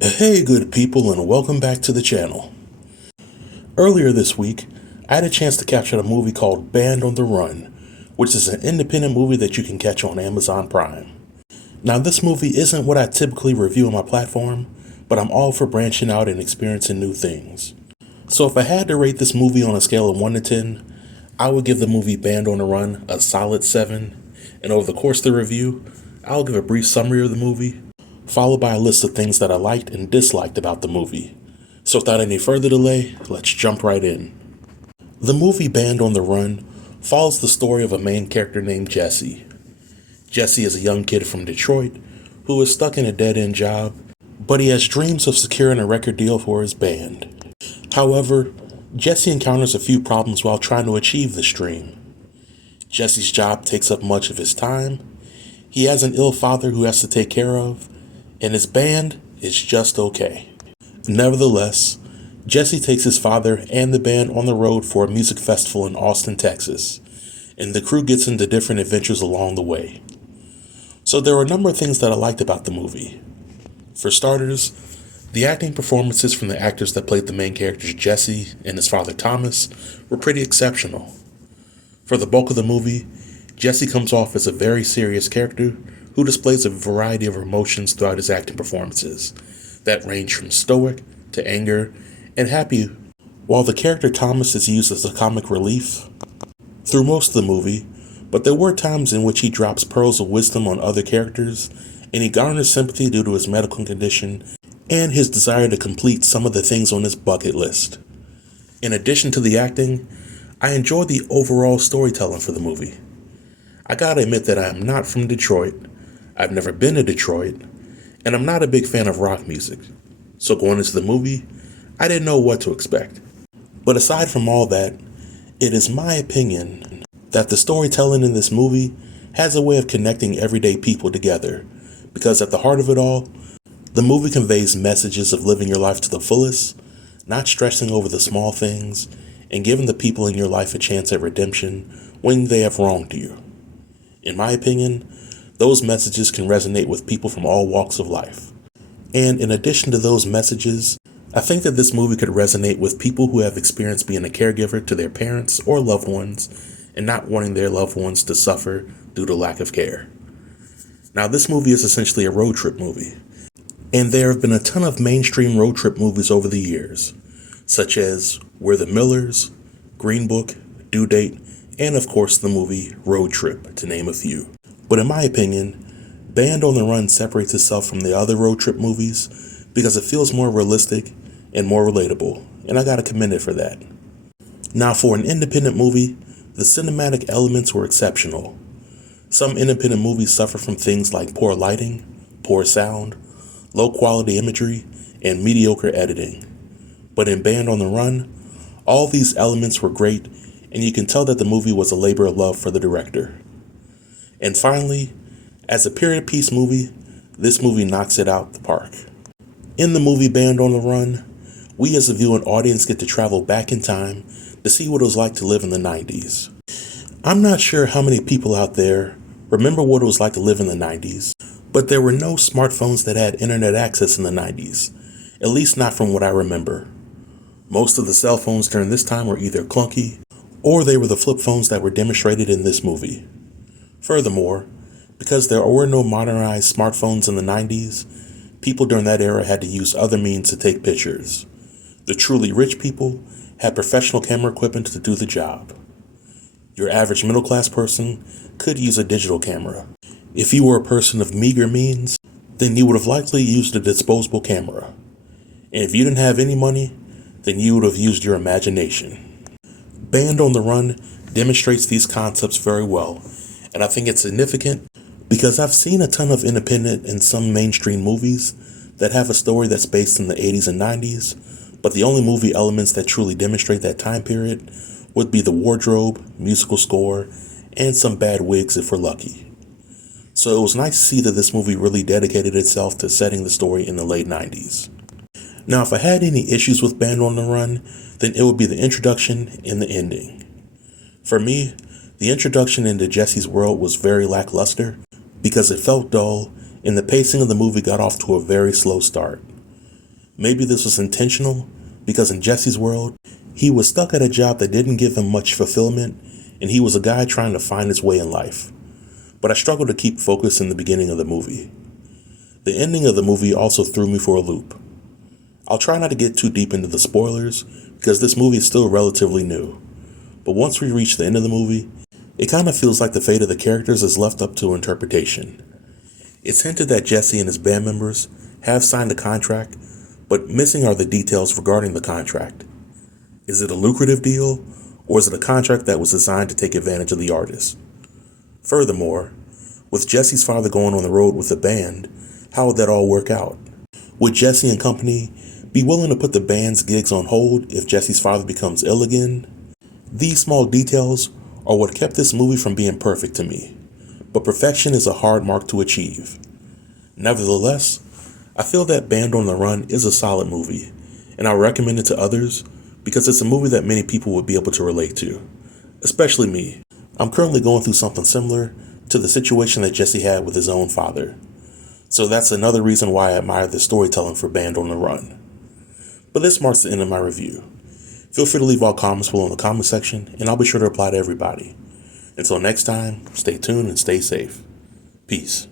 Hey good people, and welcome back to the channel. Earlier this week, I had a chance to catch a movie called Band on the Run, which is an independent movie that you can catch on Amazon Prime. Now this movie isn't what I typically review on my platform, but I'm all for branching out and experiencing new things. So if I had to rate this movie on a scale of 1 to 10, I would give the movie Band on the Run a solid 7, and over the course of the review, I'll give a brief summary of the movie, followed by a list of things that I liked and disliked about the movie. So without any further delay, let's jump right in. The movie Band on the Run follows the story of a main character named Jesse. Jesse is a young kid from Detroit who is stuck in a dead-end job, but he has dreams of securing a record deal for his band. However, Jesse encounters a few problems while trying to achieve this dream. Jesse's job takes up much of his time, he has an ill father who has to take care of, and his band is just okay. Nevertheless, Jesse takes his father and the band on the road for a music festival in Austin, Texas, and the crew gets into different adventures along the way. So there were a number of things that I liked about the movie. For starters, the acting performances from the actors that played the main characters Jesse and his father Thomas were pretty exceptional. For the bulk of the movie, Jesse comes off as a very serious character who displays a variety of emotions throughout his acting performances that range from stoic to anger and happy, while the character Thomas is used as a comic relief through most of the movie, but there were times in which he drops pearls of wisdom on other characters, and he garners sympathy due to his medical condition and his desire to complete some of the things on his bucket list. In addition to the acting, I enjoyed the overall storytelling for the movie. I gotta admit that I am not from Detroit, I've never been to Detroit, and I'm not a big fan of rock music, so going into the movie, I didn't know what to expect. But aside from all that, it is my opinion that the storytelling in this movie has a way of connecting everyday people together, because at the heart of it all, the movie conveys messages of living your life to the fullest, not stressing over the small things, and giving the people in your life a chance at redemption when they have wronged you. In my opinion, those messages can resonate with people from all walks of life. And in addition to those messages, I think that this movie could resonate with people who have experienced being a caregiver to their parents or loved ones and not wanting their loved ones to suffer due to lack of care. Now, this movie is essentially a road trip movie, and there have been a ton of mainstream road trip movies over the years, such as We're the Millers, Green Book, Due Date, and of course the movie Road Trip, to name a few. But in my opinion, Band on the Run separates itself from the other road trip movies because it feels more realistic and more relatable, and I gotta commend it for that. Now, for an independent movie, the cinematic elements were exceptional. Some independent movies suffer from things like poor lighting, poor sound, low quality imagery, and mediocre editing. But in Band on the Run, all these elements were great, and you can tell that the movie was a labor of love for the director. And finally, as a period piece movie, this movie knocks it out the park. In the movie Band on the Run, we as a viewing audience get to travel back in time to see what it was like to live in the 90s. I'm not sure how many people out there remember what it was like to live in the 90s, but there were no smartphones that had internet access in the 90s, at least not from what I remember. Most of the cell phones during this time were either clunky, or they were the flip phones that were demonstrated in this movie. Furthermore, because there were no modernized smartphones in the 90s, people during that era had to use other means to take pictures. The truly rich people had professional camera equipment to do the job. Your average middle-class person could use a digital camera. If you were a person of meager means, then you would have likely used a disposable camera. And if you didn't have any money, then you would have used your imagination. Band on the Run demonstrates these concepts very well, and I think it's significant because I've seen a ton of independent and some mainstream movies that have a story that's based in the 80s and 90s, but the only movie elements that truly demonstrate that time period would be the wardrobe, musical score, and some bad wigs if we're lucky. So it was nice to see that this movie really dedicated itself to setting the story in the late 90s. Now, if I had any issues with Band on the Run, then it would be the introduction and the ending. For me, the introduction into Jesse's world was very lackluster because it felt dull and the pacing of the movie got off to a very slow start. Maybe this was intentional, because in Jesse's world, he was stuck at a job that didn't give him much fulfillment, and he was a guy trying to find his way in life. But I struggled to keep focus in the beginning of the movie. The ending of the movie also threw me for a loop. I'll try not to get too deep into the spoilers, because this movie is still relatively new. But once we reach the end of the movie, it kind of feels like the fate of the characters is left up to interpretation. It's hinted that Jesse and his band members have signed a contract, but missing are the details regarding the contract. Is it a lucrative deal, or is it a contract that was designed to take advantage of the artist? Furthermore, with Jesse's father going on the road with the band, how would that all work out? Would Jesse and company be willing to put the band's gigs on hold if Jesse's father becomes ill again? These small details are what kept this movie from being perfect to me, but perfection is a hard mark to achieve. Nevertheless, I feel that Band on the Run is a solid movie, and I recommend it to others because it's a movie that many people would be able to relate to, especially me. I'm currently going through something similar to the situation that Jesse had with his own father. So that's another reason why I admire the storytelling for Band on the Run. But this marks the end of my review. Feel free to leave all comments below in the comment section, and I'll be sure to reply to everybody. Until next time, stay tuned and stay safe. Peace.